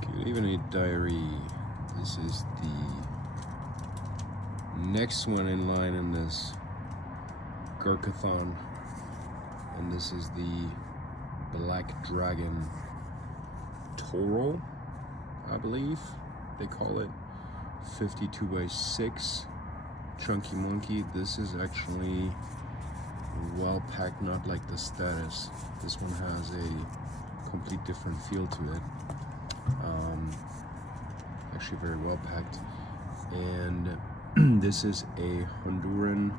Good evening, diary. This is the next one in line in this Gurkhathon, and this is the Black Dragon Toro, I believe they call it. 52x6 chunky monkey. This is actually well packed, not like the Status. This one has a complete different feel to it. Actually very well packed. And this is a Honduran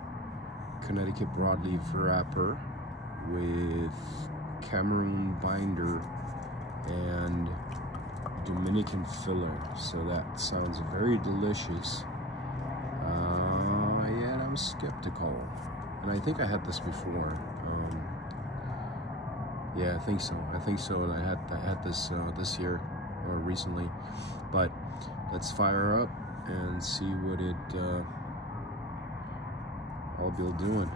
Connecticut broadleaf wrapper with Cameroon binder and Dominican filler, so that sounds very delicious. Yeah, I was skeptical, and I think I had this before. Yeah, I think so. And I had this this year or recently, but let's fire up and see what I'll be doing.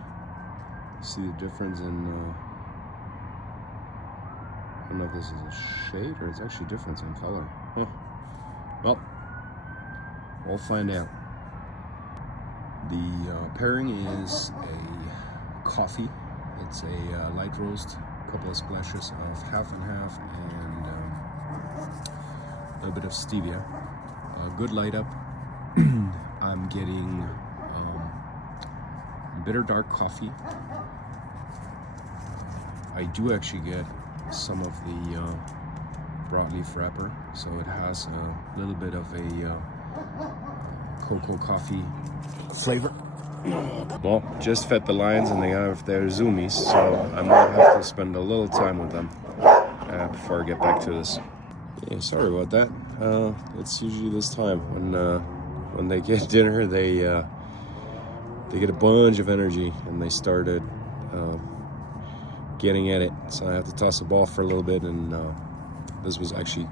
See the difference in. I don't know if this is a shade or it's actually difference in color. Huh. Well, we'll find out. The pairing is a coffee. It's a light roast, a couple of splashes of half and half, and a little bit of stevia. Good light up. I'm getting bitter dark coffee. I do actually get some of the broadleaf wrapper, so it has a little bit of a cocoa coffee flavor. Well, just fed the lions and they have their zoomies, so I might have to spend a little time with them before I get back to this. Yeah, sorry about that. It's usually this time when they get dinner, they get a bunch of energy and they started getting at it, so I have to toss the ball for a little bit, and this was actually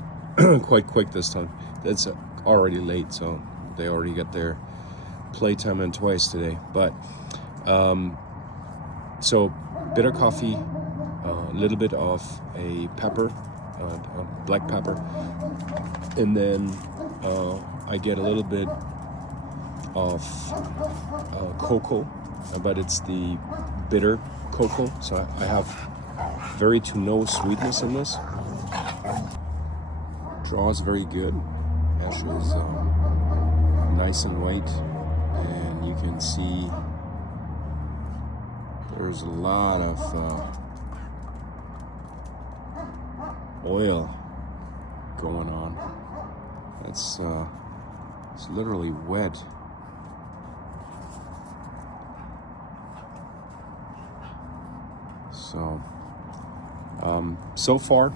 quite quick this time. It's already late, so they already got their playtime in twice today. But so bitter coffee, a little bit of a pepper, black pepper, and then I get a little bit of cocoa, but it's the bitter cocoa, so I have very to no sweetness in this. Draw is very good. Ash is nice and white, and you can see there's a lot of oil going on. It's literally wet. So, so far,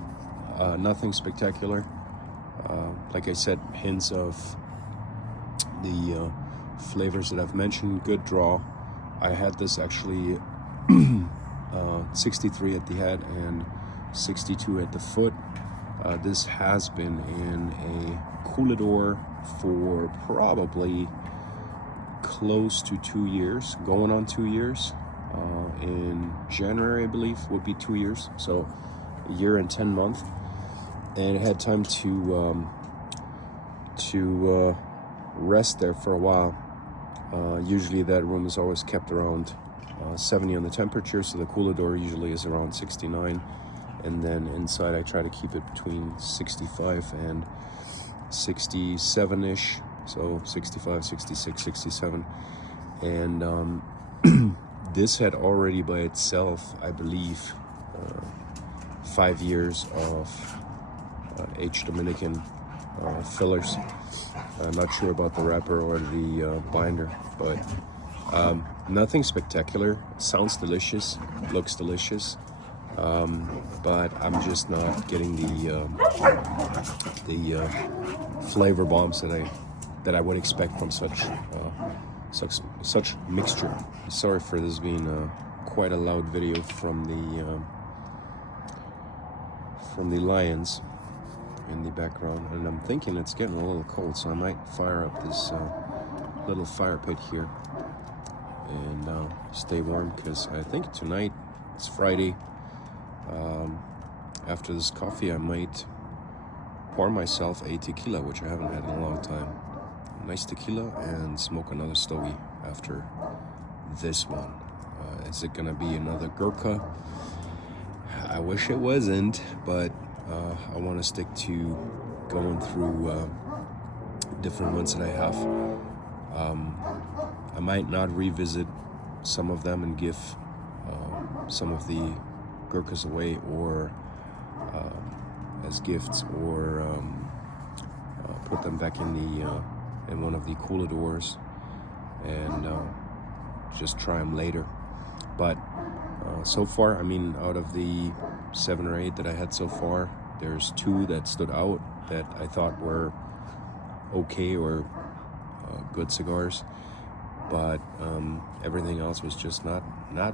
nothing spectacular. Like I said, hints of the flavors that I've mentioned. Good draw. I had this actually 63 at the head and 62 at the foot. This has been in a coolador for probably close to 2 years, going on 2 years. In January, I believe, would be 2 years, so a year and 10 months, and it had time to rest there for a while. Usually that room is always kept around 70 on the temperature, so the coolador usually is around 69, and then inside I try to keep it between 65 and 67-ish, so 65, 66, 67, and this had already by itself, I believe, 5 years of H. Dominican fillers. I'm not sure about the wrapper or the binder, but nothing spectacular. Sounds delicious, looks delicious, but I'm just not getting the flavor bombs that I would expect from such mixture. Sorry for this being quite a loud video from the lions in the background, and I'm thinking it's getting a little cold, so I might fire up this little fire pit here and stay warm, because I think tonight, it's Friday, after this coffee I might pour myself a tequila, which I haven't had in a long time. Nice tequila, and smoke another stogie after this one. Is it gonna be another Gurkha? I wish it wasn't, but I want to stick to going through different ones that I have. I might not revisit some of them and give some of the Gurkhas away, or as gifts, or put them back in one of the cooler doors and just try them later. But so far, I mean, out of the 7 or 8 that I had so far, there's 2 that stood out that I thought were okay, or good cigars, but everything else was just not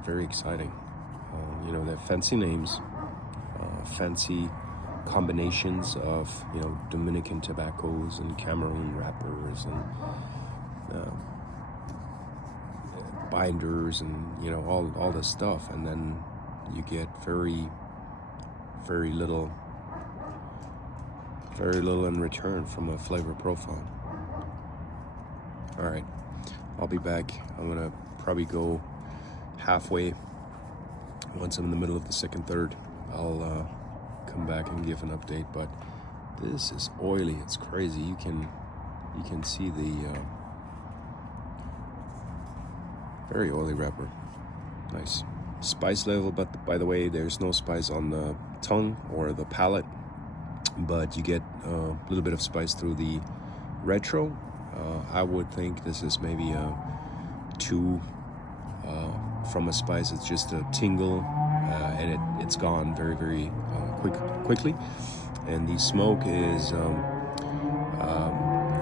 very exciting. You know, they're fancy names, fancy combinations of, you know, Dominican tobaccos and Cameroon wrappers and binders and, you know, all this stuff, and then you get very little in return from a flavor profile. All right, I'll be back. I'm gonna probably go halfway. Once I'm in the middle of the second third, I'll come back and give an update. But this is oily. It's crazy. You can see the very oily wrapper. Nice spice level, but by the way, there's no spice on the tongue or the palate, but you get a little bit of spice through the retro. I would think this is maybe a 2 from a spice. It's just a tingle, and it's gone very quickly. And the smoke is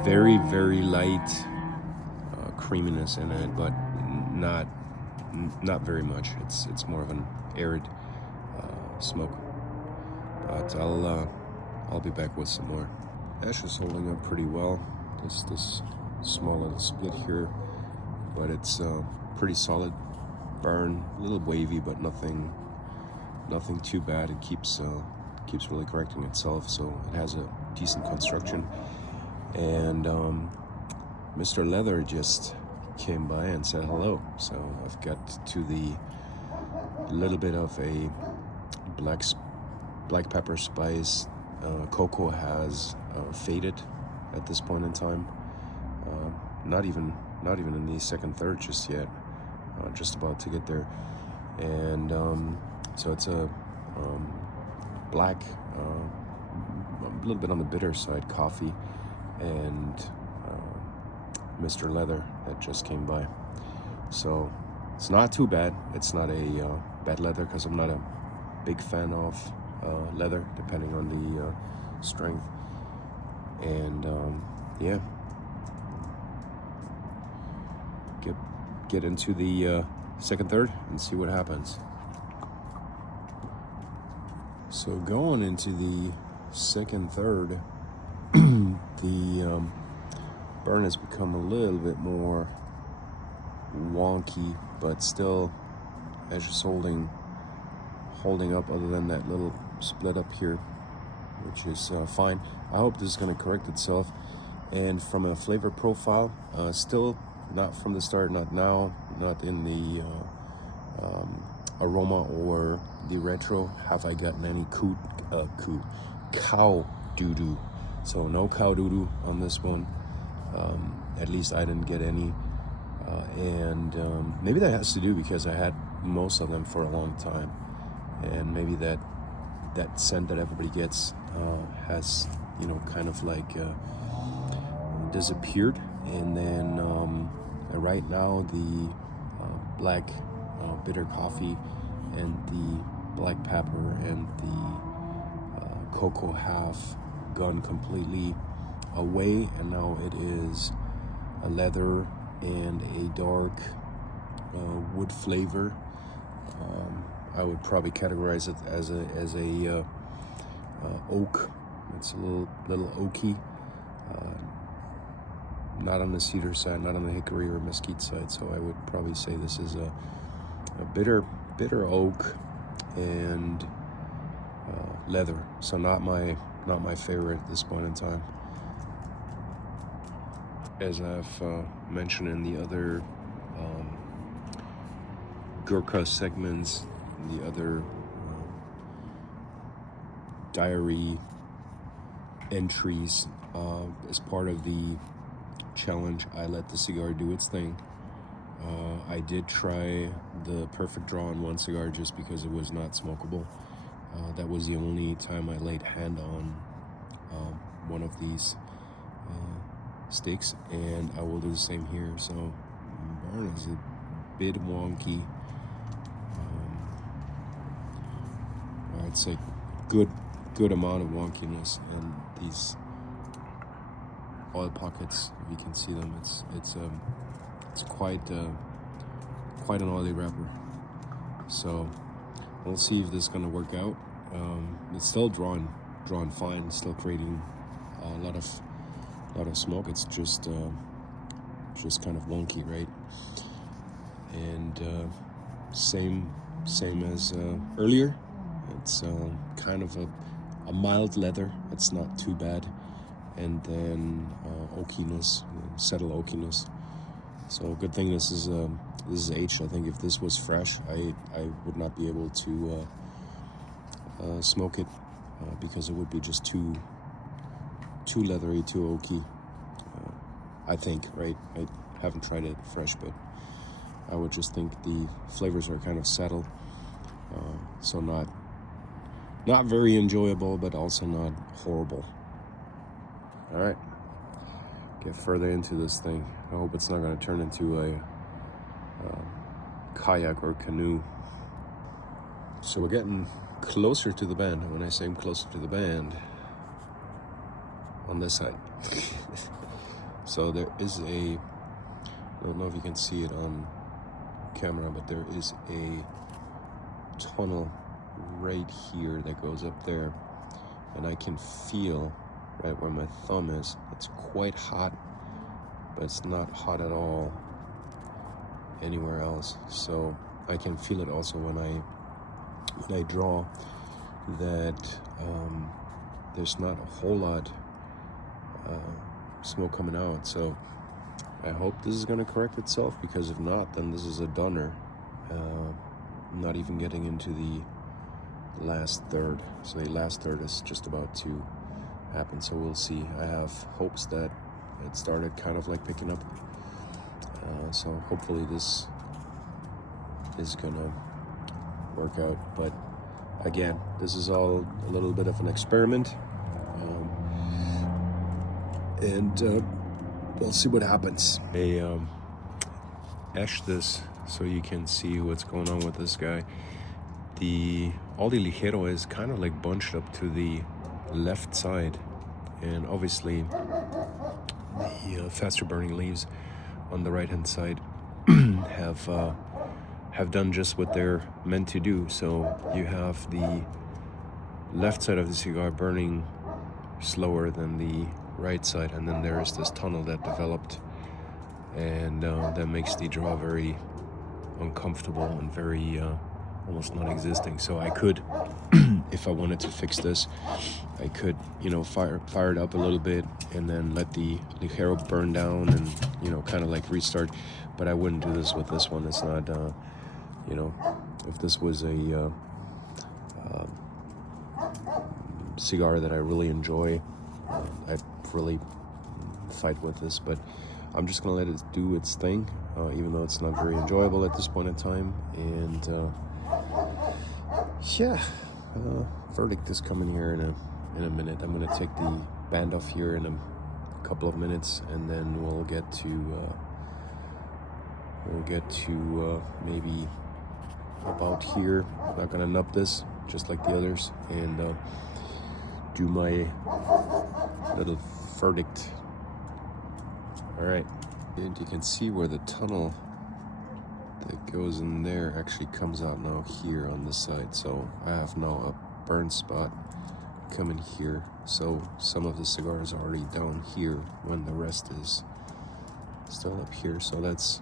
very light creaminess in it, but not very much. It's more of an arid smoke. But I'll be back with some more. Ash is holding up pretty well. This small little split here, but it's pretty solid burn, a little wavy, but nothing too bad. It keeps really correcting itself, so it has a decent construction. And Mr. Leather just came by and said hello, so I've got to the little bit of a black pepper spice. Cocoa has faded at this point in time. Not even in the second third just yet. Just about to get there. And so it's a black, a little bit on the bitter side coffee, and Mr. Leather that just came by. So it's not too bad. It's not a bad leather, because I'm not a big fan of leather, depending on the strength. And yeah, get into the second third and see what happens. So going into the second third, the burn has become a little bit more wonky, but still as just holding up, other than that little split up here, which is fine. I hope this is going to correct itself. And from a flavor profile, still not from the start, not now, not in the aroma or the retro have I gotten any cow doo-doo. So no cow doo-doo on this one. At least I didn't get any. And maybe that has to do because I had most of them for a long time. And maybe that scent that everybody gets has, you know, kind of like disappeared. And then right now the black bitter coffee and the black pepper and the cocoa have gone completely away, and now it is a leather and a dark wood flavor. I would probably categorize it as a oak. It's a little oaky, not on the cedar side, not on the hickory or mesquite side. So I would probably say this is a bitter oak and leather. So not my not my favorite at this point in time. As I've mentioned in the other Gurkha segments, the other diary entries, as part of the challenge, I let the cigar do its thing. I did try the perfect draw on one cigar just because it was not smokable. That was the only time I laid hand on one of these sticks, and I will do the same here. So burn is a bit wonky. I'd say good amount of wonkiness, and these oil pockets, if you can see them, it's quite an oily wrapper. So we'll see if this is gonna work out. It's still drawing fine. It's still creating a lot of smoke. It's just kind of wonky, right? And same as earlier. It's kind of a mild leather. It's not too bad. And then oakiness, subtle oakiness. So good thing this is aged. I think if this was fresh, I would not be able to smoke it because it would be just too leathery, too oaky. I think, right? I haven't tried it fresh, but I would just think the flavors are kind of settled. So not very enjoyable, but also not horrible. All right, get further into this thing. I hope it's not going to turn into a kayak or canoe. So we're getting closer to the band. When I say I'm closer to the band, on this side. So there is I don't know if you can see it on camera, but there is a tunnel right here that goes up there, and I can feel right where my thumb is. It's quite hot, but it's not hot at all anywhere else. So I can feel it also when I draw that there's not a whole lot smoke coming out. So I hope this is going to correct itself, because if not, then this is a dunner. Not even getting into the last third. So the last third is just about to happen. So we'll see. I have hopes that it started kind of like picking up. So hopefully this is gonna work out. But again, this is all a little bit of an experiment. And we'll see what happens. I etched this so you can see what's going on with this guy. The Aldi Ligero is kind of like bunched up to the left side, and obviously the faster burning leaves on the right hand side have done just what they're meant to do. So you have the left side of the cigar burning slower than the right side, and then there is this tunnel that developed, and that makes the draw very uncomfortable and very almost non-existing. So I could, if I wanted to fix this, I could, fire it up a little bit and then let the Ligero burn down and, kind of like restart. But I wouldn't do this with this one. It's not, if this was a cigar that I really enjoy, I'd really fight with this. But I'm just gonna let it do its thing, even though it's not very enjoyable at this point in time. And verdict is coming here in a minute. I'm gonna take the band off here in a couple of minutes, and then we'll get to maybe about here. I'm not gonna nub this just like the others, and do my little verdict. All right, and you can see where the tunnel that goes in there actually comes out now here on this side. So I have now a burn spot coming here. So some of the cigar is already down here when the rest is still up here. So that's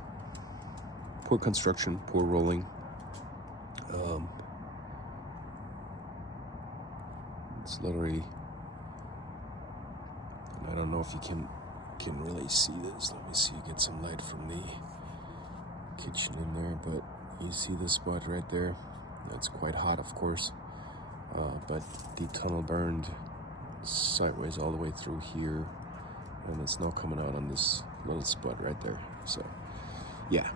poor construction, poor rolling. It's literally don't know if you can really see this. Let me see, get some light from the kitchen in there, but you see this spot right there? That's quite hot, of course, but the tunnel burned sideways all the way through here, and it's now coming out on this little spot right there. So yeah,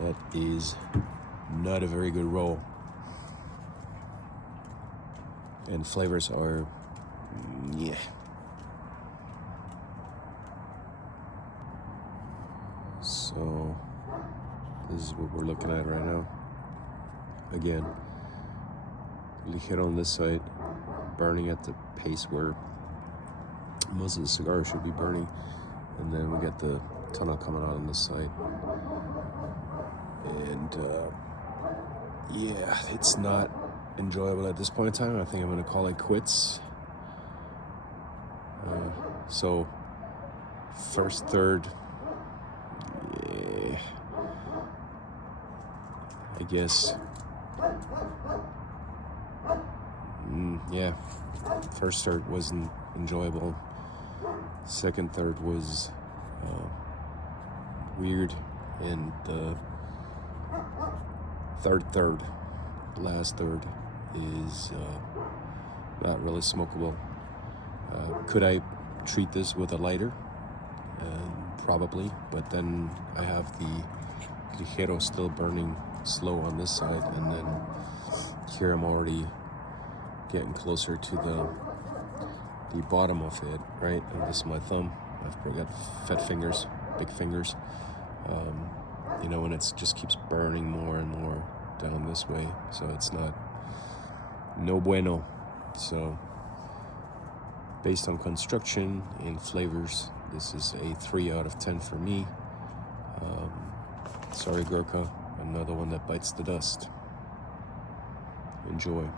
that is not a very good roll, and flavors are yeah. So this is what we're looking at right now. Again, ligero on this side, burning at the pace where most of the cigar should be burning, and then we got the tunnel coming out on this side, and yeah, it's not enjoyable at this point in time. I think I'm gonna call it quits. So first third, yeah, I guess, yeah, first third wasn't enjoyable. Second third was weird, and the third, last third, is not really smokable. Could I treat this with a lighter? Probably, but then I have the ligero still burning slow on this side, and then here I'm already getting closer to the bottom of it, right? And this is my thumb. I've got fat fingers, big fingers, you know, and it just keeps burning more and more down this way, so it's no bueno. So based on construction and flavors, this is a 3 out of 10 for me. Sorry, Gurkha, another one that bites the dust. Enjoy.